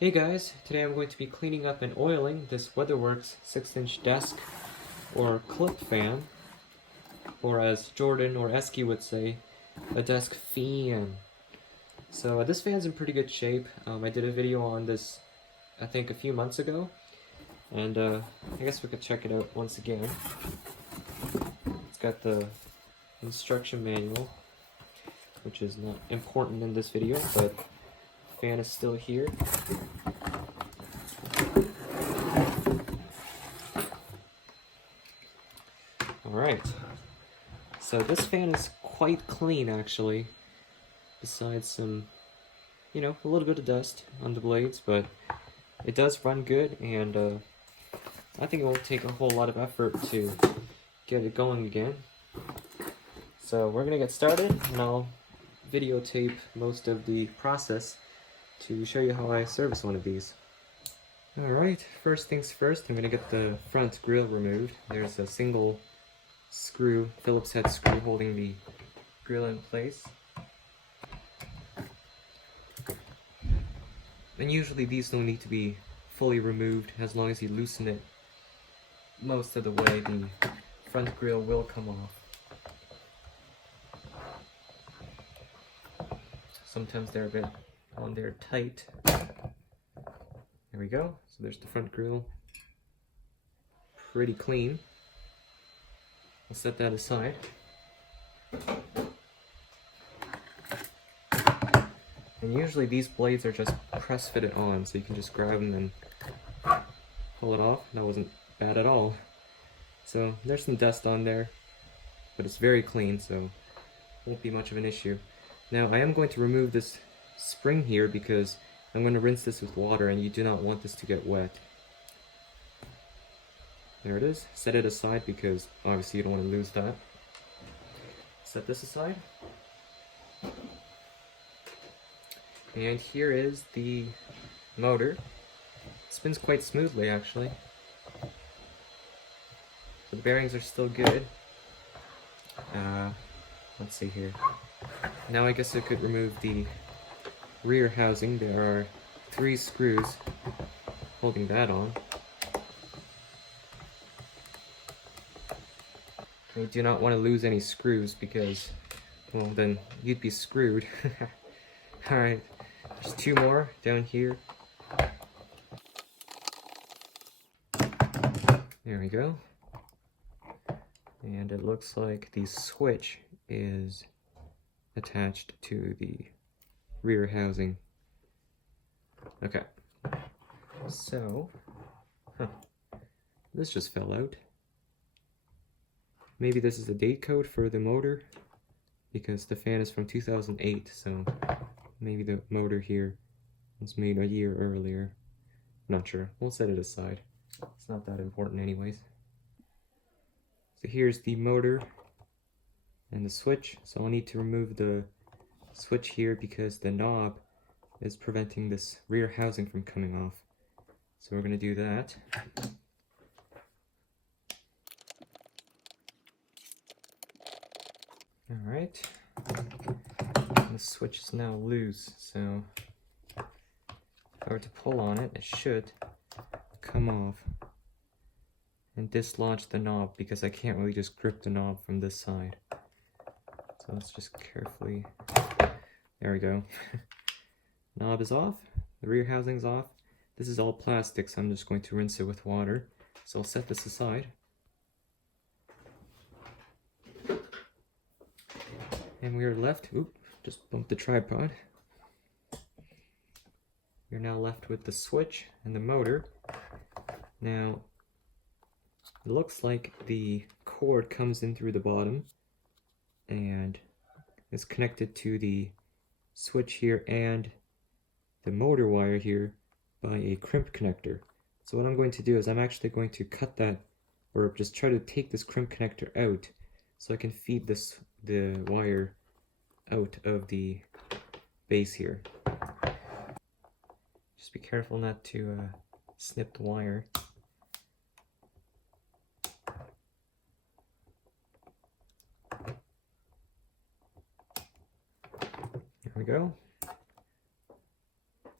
Hey guys, today I'm going to be cleaning up and oiling this Weatherworks 6-inch desk or clip fan, or as Jordan or Esky would say, a desk fan. So this fan's in pretty good shape. I did a video on this I think a few months ago, and I guess we could check it out once again. It's got the instruction manual, which is not important in this video, but the fan is still here. Alright, so this fan is quite clean actually, besides some, a little bit of dust on the blades, but it does run good, and I think it won't take a whole lot of effort to get it going again. So we're gonna get started, and I'll videotape most of the process to show you how I service one of these. Alright, first things first, I'm gonna get the front grille removed. There's a single screw, Phillips head screw, holding the grille in place. And usually these don't need to be fully removed. As long as you loosen it most of the way, the front grille will come off. Sometimes they're a bit on there tight. There we go. So there's the front grille. Pretty clean. I'll set that aside. And usually these blades are just press fitted on, so you can just grab them and pull it off. That wasn't bad at all. So there's some dust on there, but it's very clean, so won't be much of an issue. Now I am going to remove this spring here because I'm going to rinse this with water, and you do not want this to get wet. There it is. Set it aside because obviously you don't want to lose that. Set this aside. And here is the motor. It spins quite smoothly actually. The bearings are still good. Let's see here. Now I guess I could remove the rear housing. There are 3 screws holding that on. You do not want to lose any screws because, well, then you'd be screwed. Alright, there's 2 more down here. There we go. And it looks like the switch is attached to the rear housing. Okay. So, this just fell out. Maybe this is a date code for the motor, because the fan is from 2008, so maybe the motor here was made a year earlier. Not sure. We'll set it aside. It's not that important anyways. So here's the motor and the switch. So I'll need to remove the switch here because the knob is preventing this rear housing from coming off. So we're going to do that. Alright, the switch is now loose, so if I were to pull on it, it should come off and dislodge the knob, because I can't really just grip the knob from this side. So let's just carefully, there we go. Knob is off, the rear housing's off. This is all plastic, so I'm just going to rinse it with water. So I'll set this aside. And we are left, just bumped the tripod. We're now left with the switch and the motor. Now, it looks like the cord comes in through the bottom and is connected to the switch here and the motor wire here by a crimp connector. So what I'm going to do is I'm actually going to cut that, or just try to take this crimp connector out so I can feed the wire out of the base here. Just be careful not to snip the wire. There we go.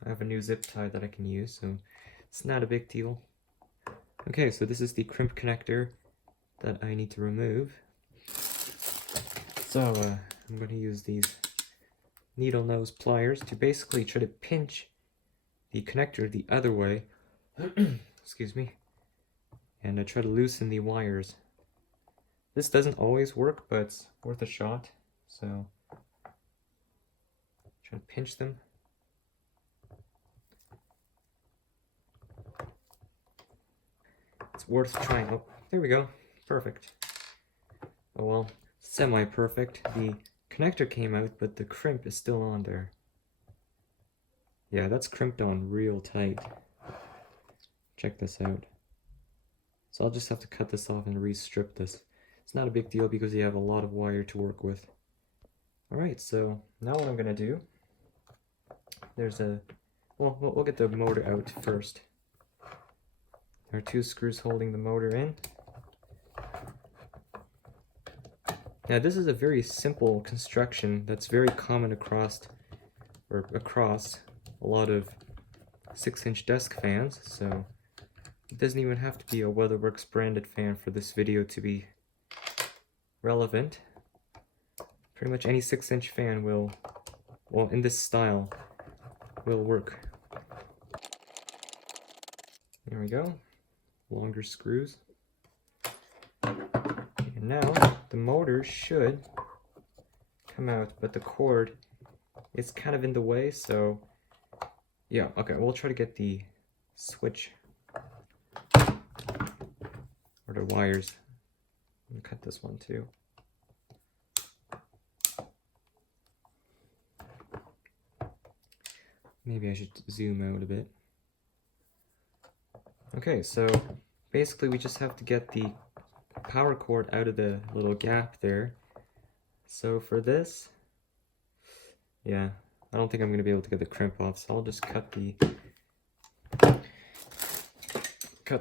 I have a new zip tie that I can use, so it's not a big deal. Okay, so this is the crimp connector that I need to remove. So I'm going to use these needle nose pliers to basically try to pinch the connector the other way, excuse me, and I try to loosen the wires. This doesn't always work, but it's worth a shot, so try to pinch them. It's worth trying. Oh, there we go. Perfect. Oh well, semi-perfect. The connector came out, but the crimp is still on there. Yeah, that's crimped on real tight. Check this out. So I'll just have to cut this off and re-strip this. It's not a big deal because you have a lot of wire to work with. Alright, so now what I'm going to do, there's a, well, we'll get the motor out first. There are 2 screws holding the motor in. Now this is a very simple construction that's very common across a lot of 6-inch desk fans, so it doesn't even have to be a Weatherworks branded fan for this video to be relevant. Pretty much any 6-inch fan will, well, in this style, will work. There we go. Longer screws. And now the motor should come out, but the cord is kind of in the way, so yeah, okay, we'll try to get the switch or the wires. I'm gonna cut this one too. Maybe I should zoom out a bit. Okay, so basically we just have to get the power cord out of the little gap there. So for this, yeah, I don't think I'm going to be able to get the crimp off, so I'll just cut the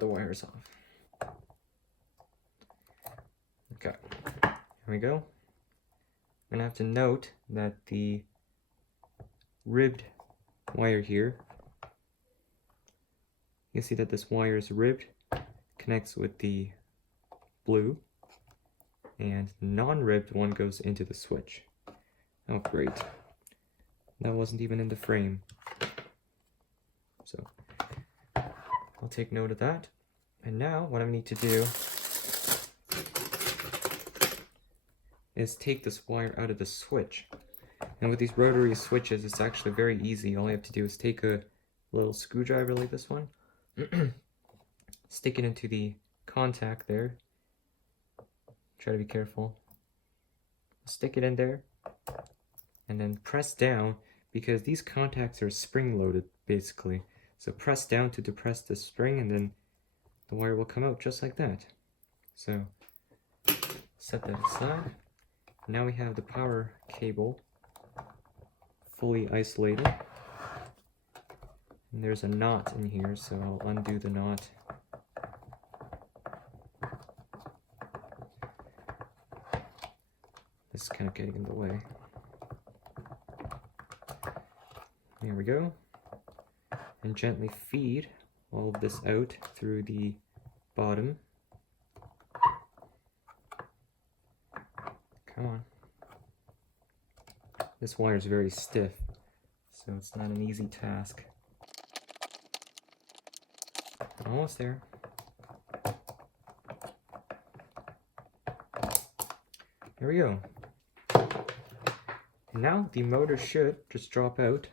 wires off. Okay, here we go. I'm going to have to note that the ribbed wire here, you see that this wire is ribbed, connects with the blue, and the non-ribbed one goes into the switch. Oh great, that wasn't even in the frame. So I'll take note of that. And now what I need to do is take this wire out of the switch. And with these rotary switches, it's actually very easy. All you have to do is take a little screwdriver like this one, stick it into the contact there. Try to be careful. Stick it in there, and then press down, because these contacts are spring-loaded, basically. So press down to depress the spring, and then the wire will come out just like that. So set that aside. Now we have the power cable fully isolated. And there's a knot in here, so I'll undo the knot. This is kind of getting in the way. There we go. And gently feed all of this out through the bottom. Come on. This wire is very stiff, so it's not an easy task. Almost there. There we go. And now the motor should just drop out,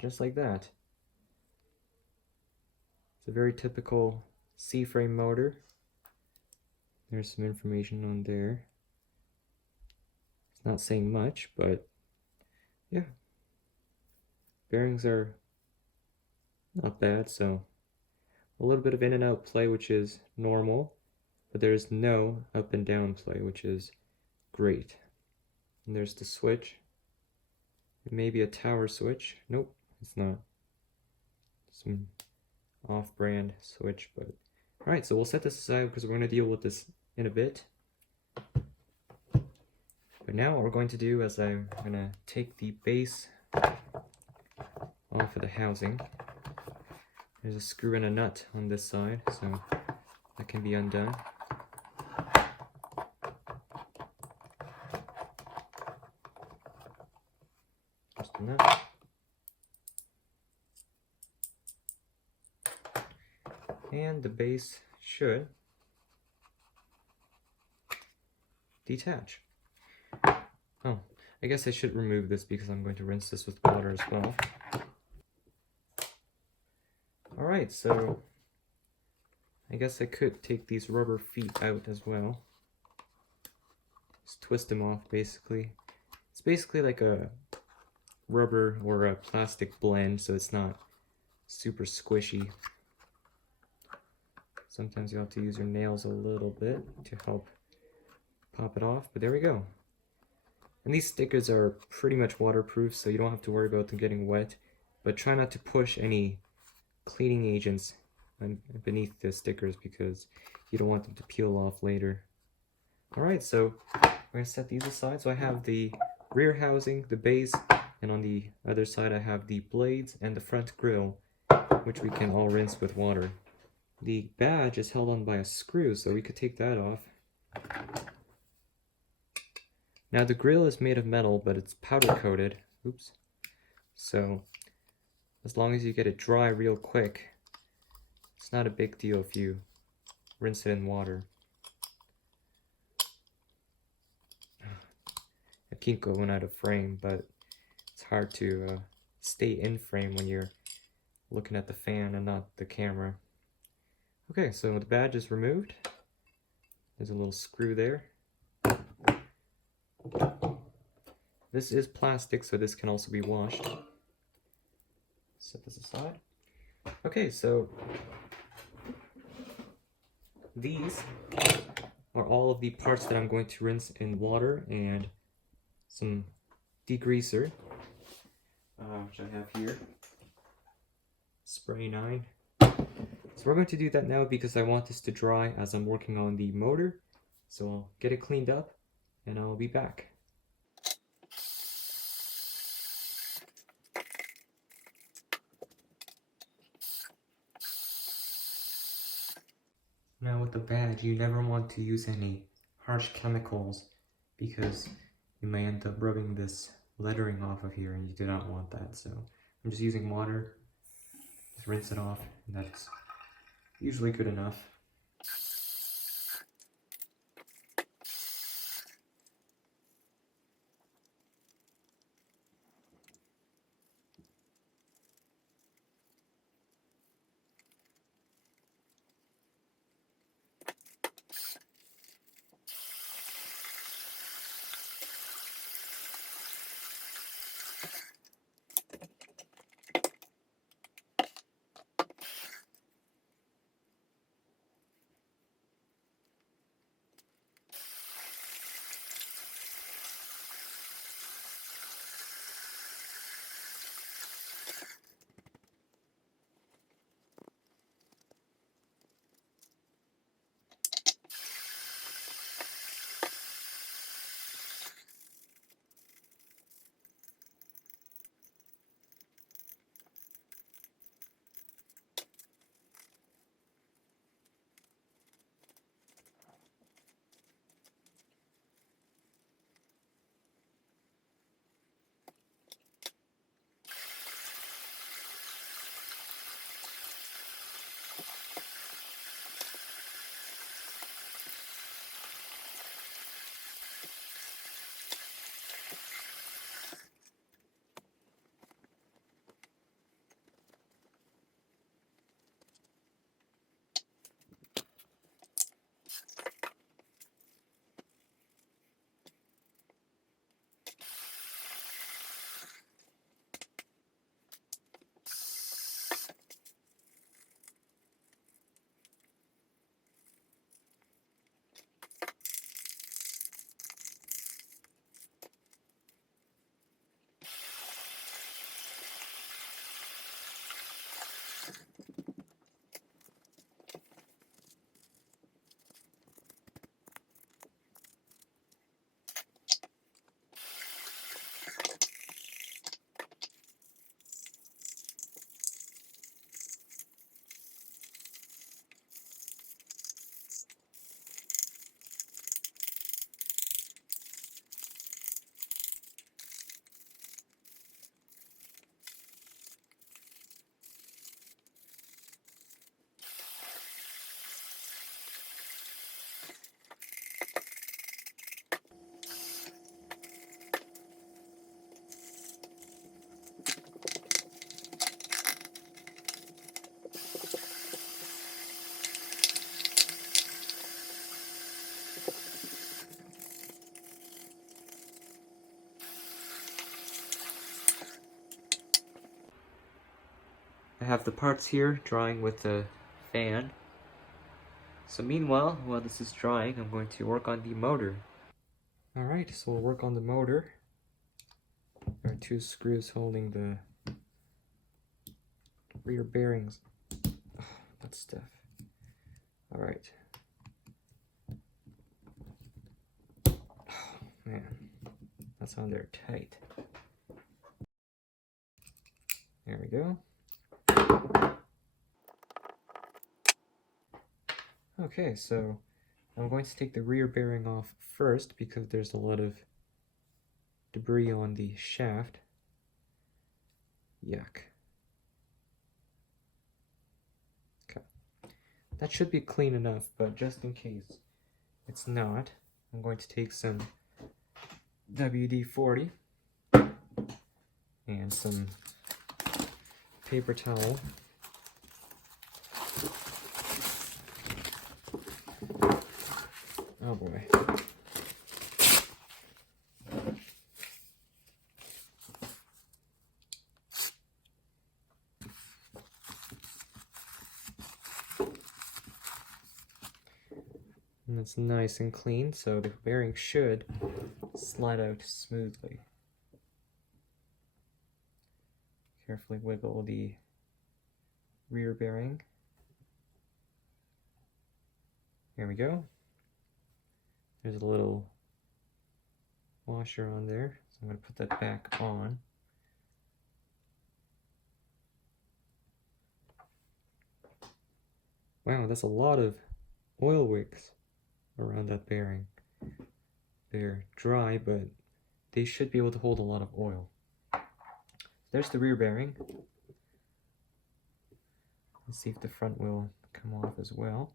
just like that. It's a very typical C-frame motor. There's some information on there. It's not saying much, but yeah. Bearings are not bad, so a little bit of in and out play, which is normal, but there's no up and down play, which is great. And there's the switch. It may be a tower switch. Nope, it's not. Some off-brand switch, but alright, so we'll set this aside because we're going to deal with this in a bit. But now what we're going to do is I'm going to take the base off of the housing. There's a screw and a nut on this side, so that can be undone. Just a nut. And the base should detach. Oh, I guess I should remove this because I'm going to rinse this with water as well. Alright, so I guess I could take these rubber feet out as well. Just twist them off, basically. It's basically like a rubber or a plastic blend, so it's not super squishy. Sometimes you have to use your nails a little bit to help pop it off, but there we go. And these stickers are pretty much waterproof, so you don't have to worry about them getting wet, but try not to push any cleaning agents beneath the stickers because you don't want them to peel off later. Alright, so we're going to set these aside. So I have the rear housing, the base, and on the other side I have the blades and the front grille, which we can all rinse with water. The badge is held on by a screw, so we could take that off. Now the grille is made of metal, but it's powder coated. Oops. So as long as you get it dry real quick, it's not a big deal if you rinse it in water. I keep going out of frame, but it's hard to stay in frame when you're looking at the fan and not the camera. Okay, so the badge is removed. There's a little screw there. This is plastic, so this can also be washed. Set this aside. Okay, so these are all of the parts that I'm going to rinse in water and some degreaser, which I have here. Spray 9. So we're going to do that now because I want this to dry as I'm working on the motor. So I'll get it cleaned up and I'll be back. Now with the badge, you never want to use any harsh chemicals because you may end up rubbing this lettering off of here and you do not want that. So I'm just using water, just rinse it off, and that's usually good enough. I have the parts here drying with the fan. So meanwhile, while this is drying, I'm going to work on the motor. Alright, so we'll work on the motor. There are 2 screws holding the rear bearings. Oh, that stuff. Alright. Oh, man. That's on there tight. There we go. Okay, so I'm going to take the rear bearing off first because there's a lot of debris on the shaft. Yuck. Okay. That should be clean enough, but just in case it's not, I'm going to take some WD-40 and some paper towel. Oh boy. And it's nice and clean, so the bearing should slide out smoothly. Carefully wiggle the rear bearing. There we go. There's a little washer on there, so I'm going to put that back on. Wow, that's a lot of oil wicks around that bearing. They're dry, but they should be able to hold a lot of oil. There's the rear bearing. Let's see if the front will come off as well.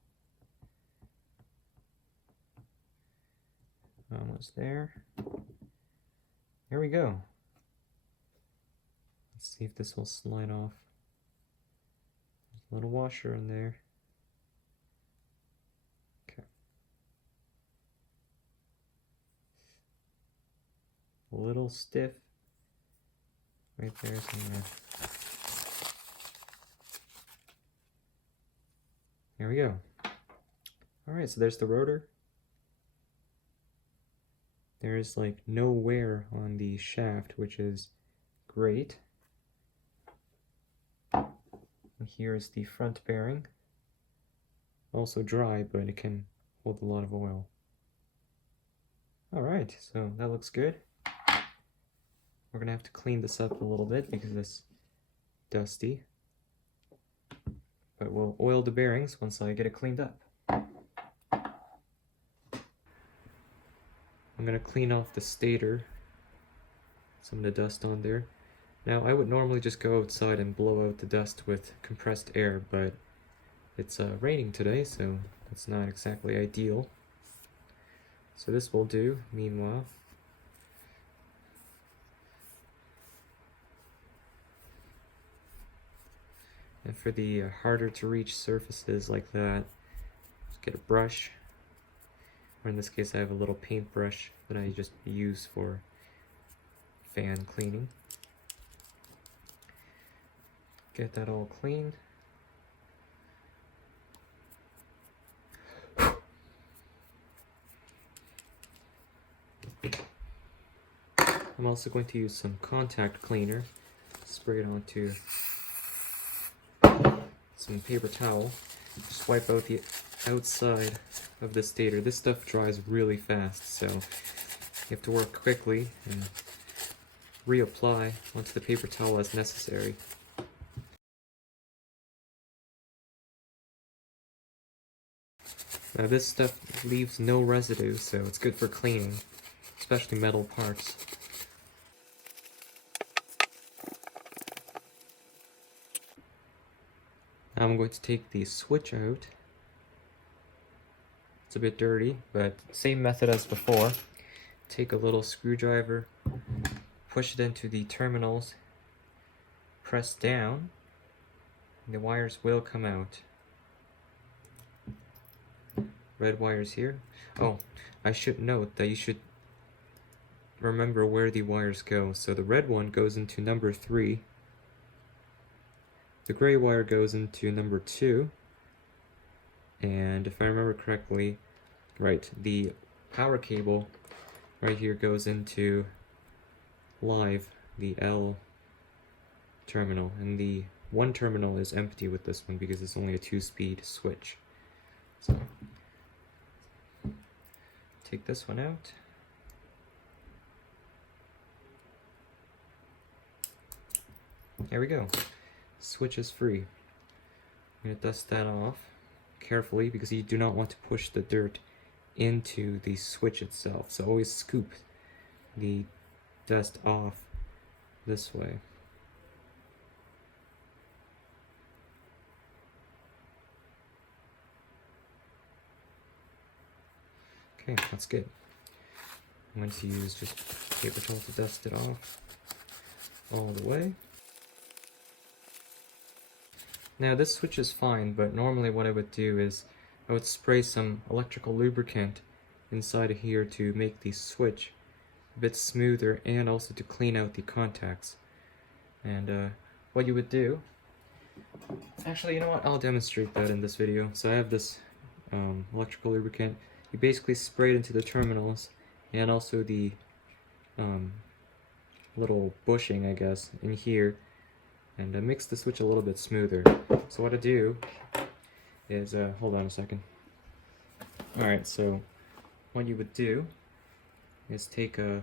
Almost there. There we go. Let's see if this will slide off. There's a little washer in there. Okay. A little stiff. Right there somewhere. There we go. Alright, so there's the rotor. There's like no wear on the shaft, which is great. And here's the front bearing. Also dry, but it can hold a lot of oil. Alright, so that looks good. We're gonna have to clean this up a little bit because it's dusty. But we'll oil the bearings once I get it cleaned up. I'm going to clean off the stator, some of the dust on there. Now I would normally just go outside and blow out the dust with compressed air, but it's raining today, so that's not exactly ideal. So this will do, meanwhile. And for the harder to reach surfaces like that, just get a brush. Or in this case, I have a little paintbrush that I just use for fan cleaning. Get that all cleaned. I'm also going to use some contact cleaner, spray it onto some paper towel. Just wipe out the outside of the stator. This stuff dries really fast, so you have to work quickly and reapply onto the paper towel as necessary. Now this stuff leaves no residue, so it's good for cleaning, especially metal parts. Now I'm going to take the switch out. It's a bit dirty, but same method as before. Take a little screwdriver, push it into the terminals, press down, and the wires will come out. Red wires here. Oh, I should note that you should remember where the wires go. So the red one goes into number 3. the gray wire goes into number 2, and if I remember correctly, right, the power cable right here goes into live, the L terminal, and the 1 terminal is empty with this one because it's only a 2-speed switch. So take this one out. There we go. Switch is free. I'm going to dust that off carefully because you do not want to push the dirt into the switch itself. So always scoop the dust off this way. Okay, that's good. I'm going to use just paper towel to dust it off all the way. Now this switch is fine, but normally what I would do is I would spray some electrical lubricant inside of here to make the switch a bit smoother and also to clean out the contacts. And what you would do, actually, you know what, I'll demonstrate that in this video. So I have this electrical lubricant. You basically spray it into the terminals and also the little bushing, I guess, in here, and mix the switch a little bit smoother. So what I do is, hold on a second. Alright, so what you would do is take the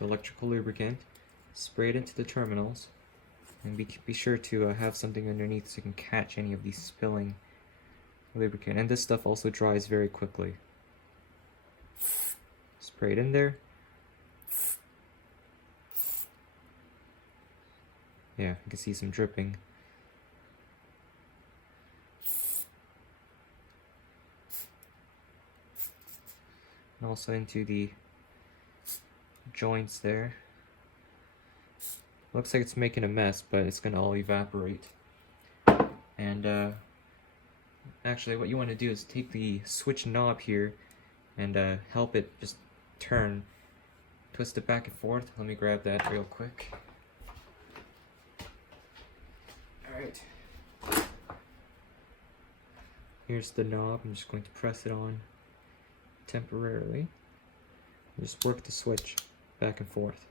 electrical lubricant, spray it into the terminals, and be sure to have something underneath so you can catch any of the spilling lubricant. And this stuff also dries very quickly. Spray it in there. Yeah, you can see some dripping. And also into the joints there. Looks like it's making a mess, but it's gonna all evaporate. And actually what you want to do is take the switch knob here and help it just turn. Twist it back and forth. Let me grab that real quick. Alright. Here's the knob. I'm just going to press it on temporarily. Just work the switch back and forth.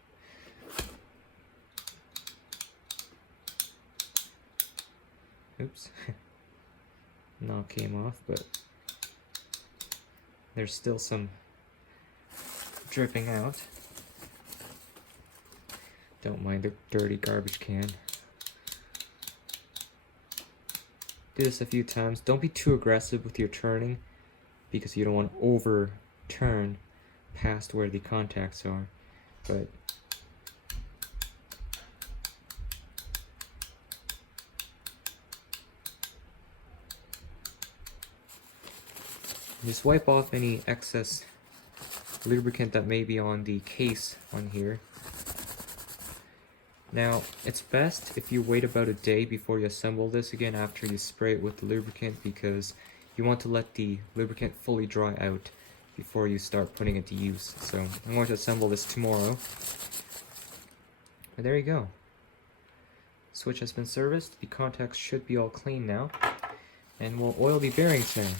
Oops. Knob came off, but there's still some dripping out. Don't mind the dirty garbage can. Do this a few times. Don't be too aggressive with your turning because you don't want to overturn past where the contacts are. But just wipe off any excess lubricant that may be on the case on here. Now, it's best if you wait about a day before you assemble this again after you spray it with the lubricant, because you want to let the lubricant fully dry out before you start putting it to use. So I'm going to assemble this tomorrow. And there you go. Switch has been serviced. The contacts should be all clean now. And we'll oil the bearings now.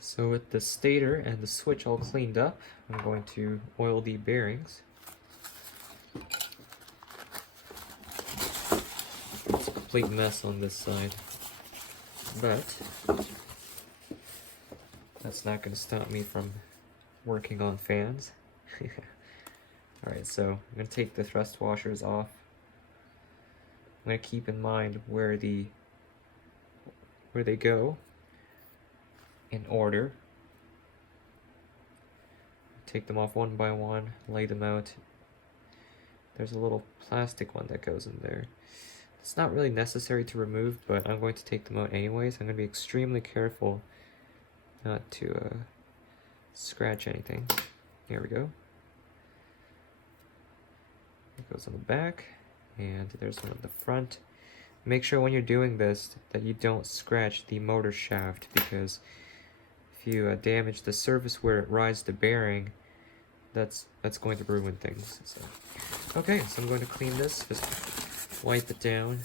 So with the stator and the switch all cleaned up, I'm going to oil the bearings. It's a complete mess on this side, but that's not going to stop me from working on fans. Alright, so I'm going to take the thrust washers off. I'm going to keep in mind where they go in order. Take them off one by one, lay them out. There's a little plastic one that goes in there. It's not really necessary to remove, but I'm going to take them out anyways. I'm going to be extremely careful not to scratch anything. Here we go. It goes on the back, and there's one on the front. Make sure when you're doing this that you don't scratch the motor shaft, because if you damage the surface where it rides the bearing, that's going to ruin things. So, okay, so I'm going to clean this, just wipe it down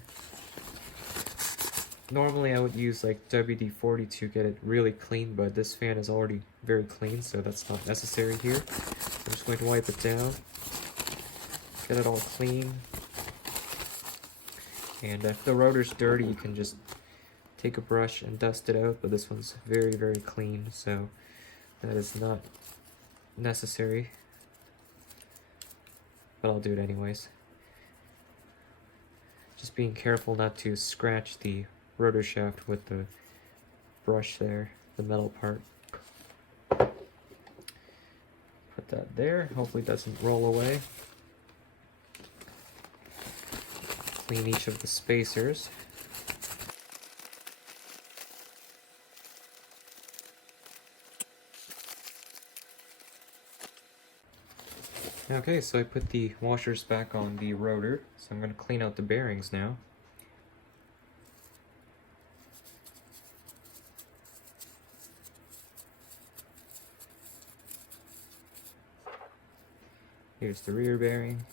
Normally I would use like WD-40 to get it really clean, but this fan is already very clean, so that's not necessary here. I'm just going to wipe it down, get it all clean. And if the rotor's dirty, you can just take a brush and dust it out, but this one's very, very clean, so that is not necessary. But I'll do it anyways. Just being careful not to scratch the rotor shaft with the brush there, the metal part. Put that there, hopefully it doesn't roll away. Clean each of the spacers. Okay, so I put the washers back on the rotor, so I'm going to clean out the bearings now. Here's the rear bearing,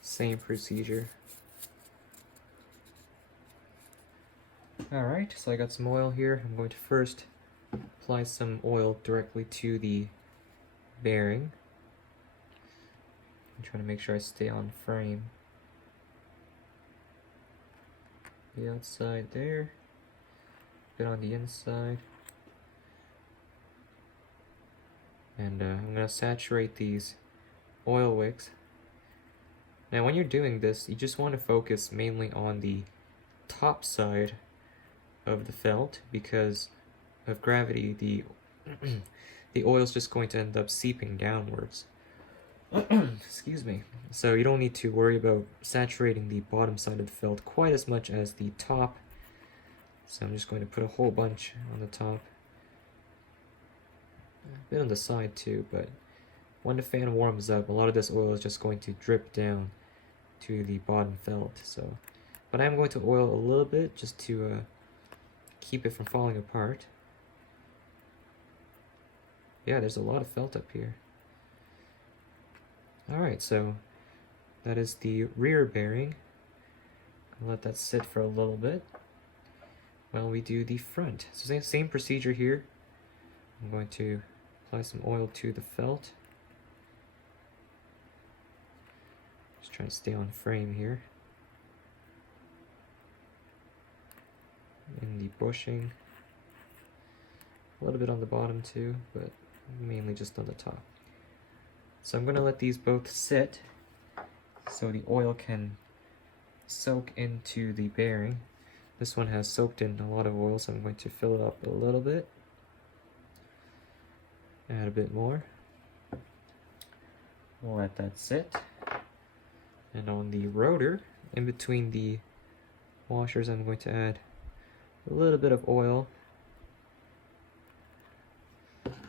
same procedure. Alright, so I got some oil here. I'm going to first apply some oil directly to the bearing. I'm trying to make sure I stay on frame. The outside there, a bit on the inside. And I'm going to saturate these oil wicks. Now when you're doing this, you just want to focus mainly on the top side of the felt, because of gravity, the the oil is just going to end up seeping downwards. Excuse me. So you don't need to worry about saturating the bottom side of the felt quite as much as the top. So I'm just going to put a whole bunch on the top. A bit on the side too, but when the fan warms up, a lot of this oil is just going to drip down to the bottom felt. So, but I'm going to oil a little bit just to keep it from falling apart. Yeah, there's a lot of felt up here. Alright, so that is the rear bearing. I'll let that sit for a little bit while we do the front. So same procedure here. I'm going to apply some oil to the felt. Just trying to stay on frame here. In the bushing. A little bit on the bottom too, but mainly just on the top. So I'm going to let these both sit so the oil can soak into the bearing. This one has soaked in a lot of oil, so I'm going to fill it up a little bit. Add a bit more. We'll let that sit. And on the rotor, in between the washers, I'm going to add a little bit of oil.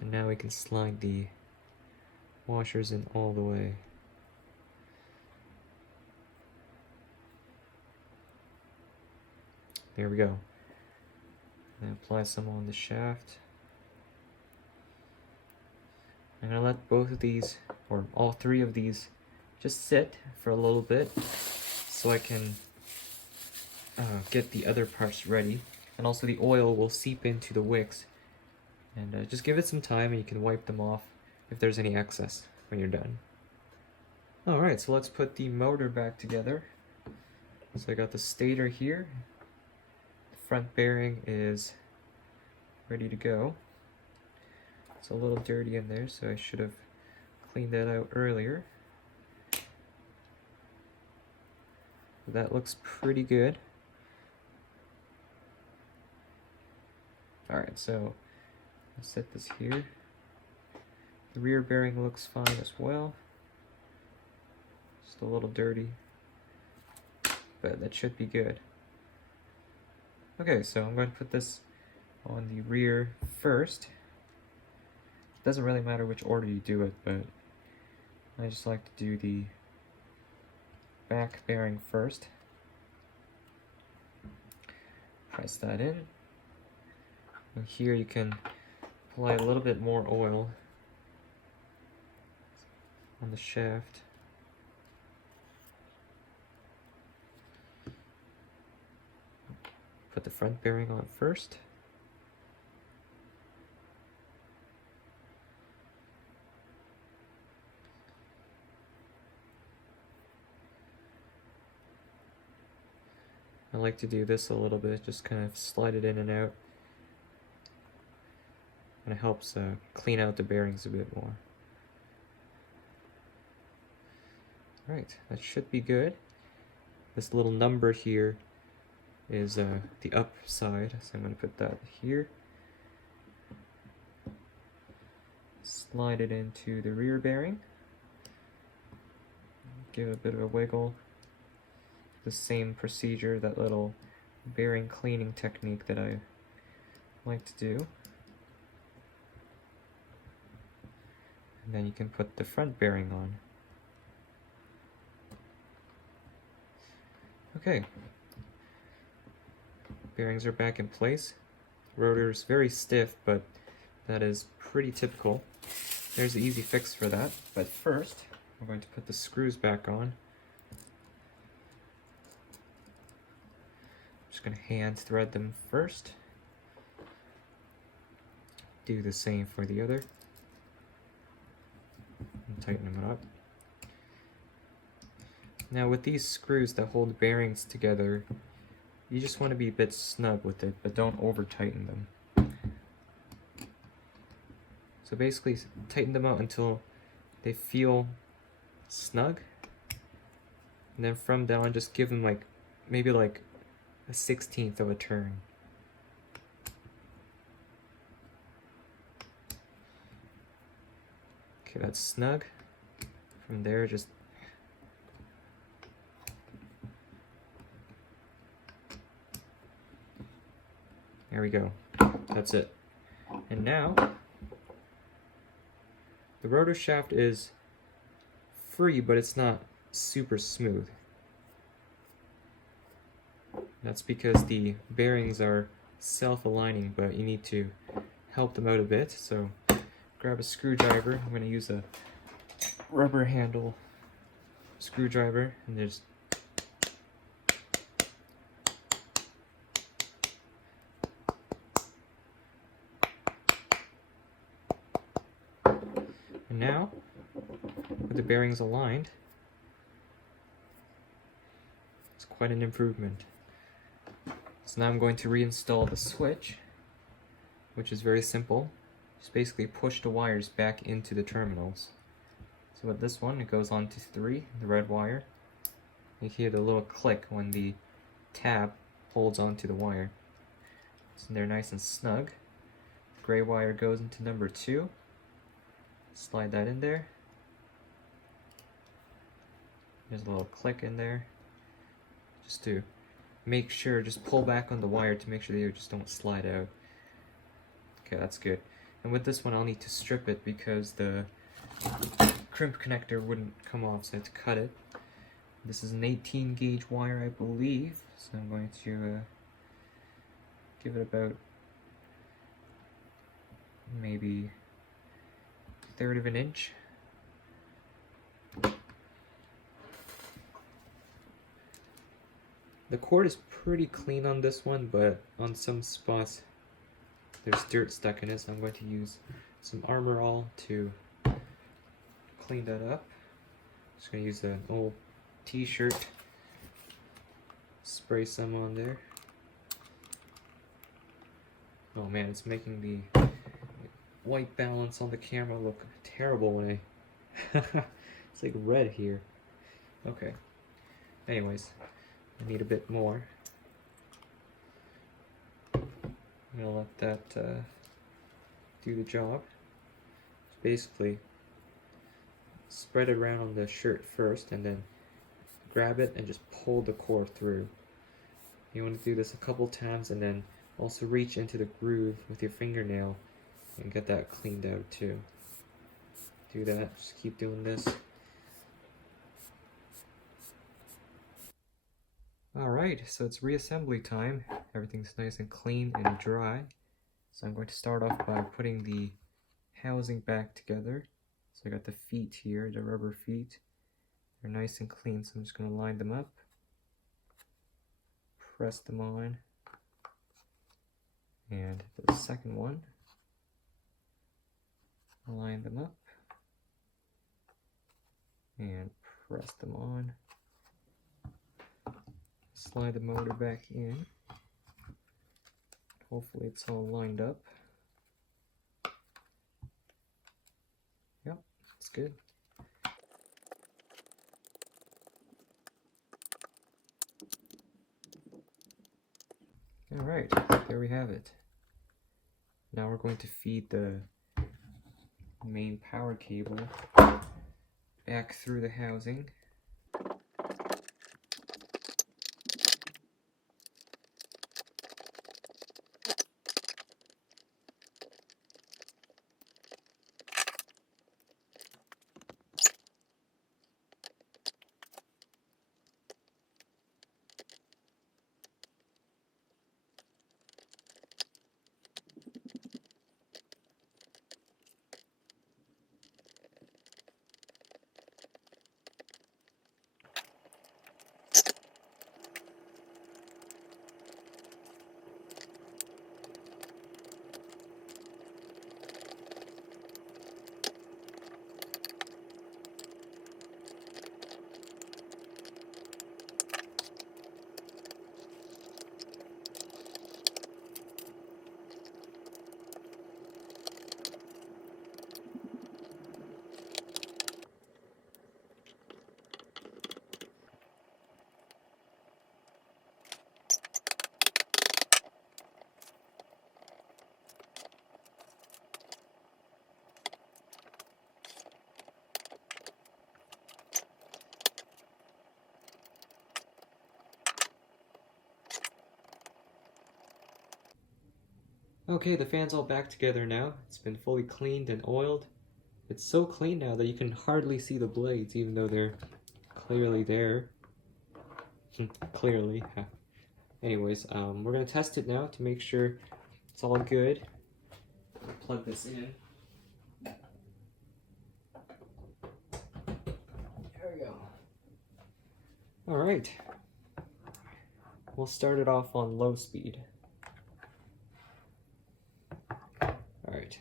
And now we can slide the washers in all the way. There we go. And apply some on the shaft. I'm going to let both of these, or all three of these, just sit for a little bit so I can get the other parts ready. And also the oil will seep into the wicks. And just give it some time and you can wipe them off if there's any excess when you're done. Alright, so let's put the motor back together. So I got the stator here. The front bearing is ready to go. It's a little dirty in there, so I should have cleaned that out earlier. That looks pretty good. Alright, so I'll set this here. The rear bearing looks fine as well. Just a little dirty, but that should be good. Okay, so I'm going to put this on the rear first. It doesn't really matter which order you do it, but I just like to do the back bearing first. Press that in. And here you can apply a little bit more oil on the shaft. put the front bearing on first. I like to do this a little bit, just kind of slide it in and out. And it helps clean out the bearings a bit more. Alright, that should be good. This little number here is the up side, so I'm going to put that here. Slide it into the rear bearing. Give it a bit of a wiggle. The same procedure, that little bearing cleaning technique that I like to do. And then you can put the front bearing on. Okay. Bearings are back in place. Rotor is very stiff, but that is pretty typical. There's an easy fix for that. But first, I'm going to put the screws back on. Just going to hand thread them first. Do the same for the other. And tighten them up. Now with these screws that hold the bearings together, you just want to be a bit snug with it, but don't over tighten them. So basically tighten them out until they feel snug. And then from down, just give them like, maybe like a 1/16 of a turn. Okay, that's snug. From there, just there we go. That's it. And now, the rotor shaft is free, but it's not super smooth. That's because the bearings are self-aligning, but you need to help them out a bit. So grab a screwdriver. I'm going to use a rubber handle screwdriver, and just and now, with the bearings aligned, it's quite an improvement. So now I'm going to reinstall the switch, which is very simple. Just basically push the wires back into the terminals. So with this one, it goes on to 3, the red wire. You hear the little click when the tab holds onto the wire. So they're nice and snug. The gray wire goes into number 2. Slide that in there. There's a little click in there. Just to make sure, just pull back on the wire to make sure they just don't slide out. Okay, that's good. And with this one, I'll need to strip it because the crimp connector wouldn't come off, so I had to cut it. This is an 18 gauge wire, I believe, so I'm going to give it about maybe 1/3 of an inch. The cord is pretty clean on this one, but on some spots there's dirt stuck in it, so I'm going to use some Armor All to clean that up. Just going to use an old t-shirt, spray some on there. Oh man, it's making the white balance on the camera look terrible when I it's like red here. Okay, anyways, I need a bit more. I'm gonna let that do the job. Just basically spread it around on the shirt first, and then grab it and just pull the cord through. You want to do this a couple times, and then also reach into the groove with your fingernail and get that cleaned out too. Do that, just keep doing this. Alright, so it's reassembly time. Everything's nice and clean and dry. So I'm going to start off by putting the housing back together. So I got the feet here, the rubber feet. They're nice and clean, so I'm just going to line them up. Press them on. And the second one, line them up and press them on. Slide the motor back in. Hopefully it's all lined up. Yep, it's good. Alright, there we have it. Now we're going to feed the main power cable back through the housing. Okay, the fan's all back together now. It's been fully cleaned and oiled. It's so clean now that you can hardly see the blades, even though they're clearly there. Clearly. Anyways, we're going to test it now to make sure it's all good. Plug this in. There we go. Alright. We'll start it off on low speed. Alright.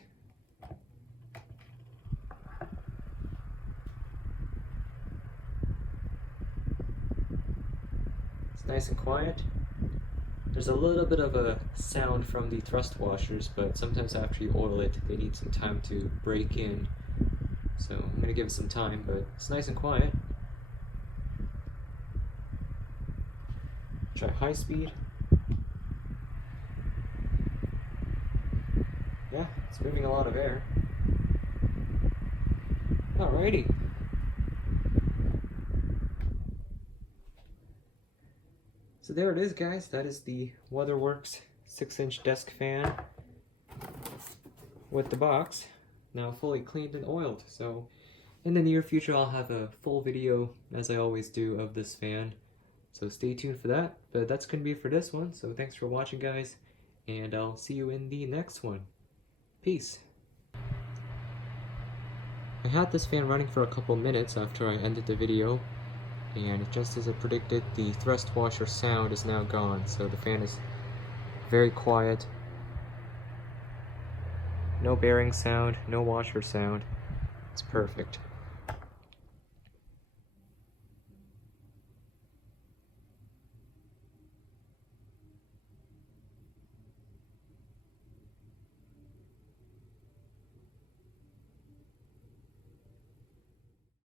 It's nice and quiet. There's a little bit of a sound from the thrust washers, but sometimes after you oil it, they need some time to break in. So I'm going to give it some time, but it's nice and quiet. Try high speed. Yeah, it's moving a lot of air. Alrighty. So there it is, guys. That is the Weatherworks 6-inch desk fan with the box, now fully cleaned and oiled. So in the near future, I'll have a full video, as I always do, of this fan. So stay tuned for that. But that's going to be it for this one. So thanks for watching, guys, and I'll see you in the next one. Peace. I had this fan running for a couple minutes after I ended the video, and just as I predicted, the thrust washer sound is now gone, so the fan is very quiet. No bearing sound, no washer sound. It's perfect.